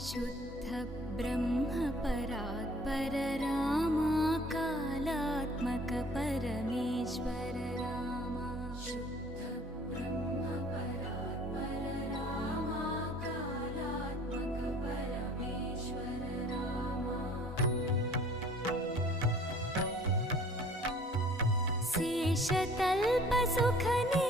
शुद्ध ब्रह्म परात्पर रामा कालात्मक परमेश्वर रामा शुद्ध ब्रह्म परात्पर रामा कालात्मक परमेश्वर रामा शेषतल्प सुखने